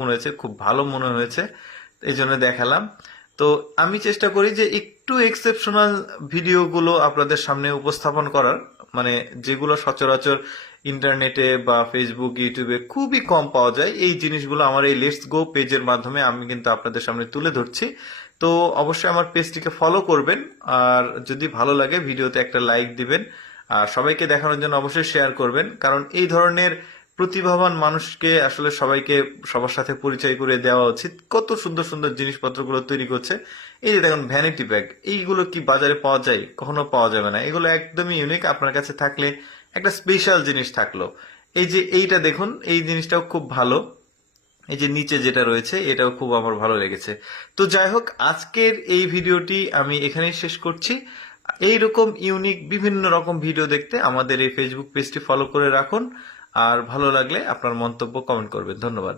মনে হয়েছে, খুব ভালো মনে হয়েছে, এই জন্য দেখালাম। তো আমি চেষ্টা করি যে একটু এক্সেপশনাল ভিডিওগুলো আপনাদের সামনে উপস্থাপন করার, মানে যেগুলো সচরাচর ইন্টারনেটে বা ফেসবুক ইউটিউবে খুবই কম পাওয়া যায়, এই জিনিসগুলো আমার এই লেটস গো পেজের মাধ্যমে আমি কিন্তু আপনাদের সামনে তুলে ধরছি। তো অবশ্যই আমার পেজটিকে ফলো করবেন, আর যদি ভালো লাগে ভিডিওতে একটা লাইক দিবেন, আর সবাইকে দেখানোর জন্য অবশ্যই শেয়ার করবেন, কারণ এই ধরনের প্রতিভাবান মানুষকে আসলে সবাইকে সবার সাথে পরিচয় করে দেওয়া উচিত। কত সুন্দর সুন্দর জিনিসপত্রগুলো তৈরি করছে। এই যে দেখুন ভ্যানিটি ব্যাগ, এইগুলো কি বাজারে পাওয়া যায়? কখনো পাওয়া যাবে না, এগুলো একদমই ইউনিক। আপনার কাছে থাকলে একটা স্পেশাল জিনিস থাকলো। এই যে এইটা দেখুন, এই জিনিসটাও খুব ভালো। এই যে নিচে যেটা রয়েছে এটাও খুব আমার ভালো লেগেছে। তো যাই হোক, আজকের এই ভিডিওটি আমি এখানেই শেষ করছি। এইরকম ইউনিক বিভিন্ন রকম ভিডিও দেখতে আমাদের এই ফেসবুক পেজটি ফলো করে রাখুন, আর ভালো লাগলে আপনার মন্তব্য কমেন্ট করবেন। ধন্যবাদ।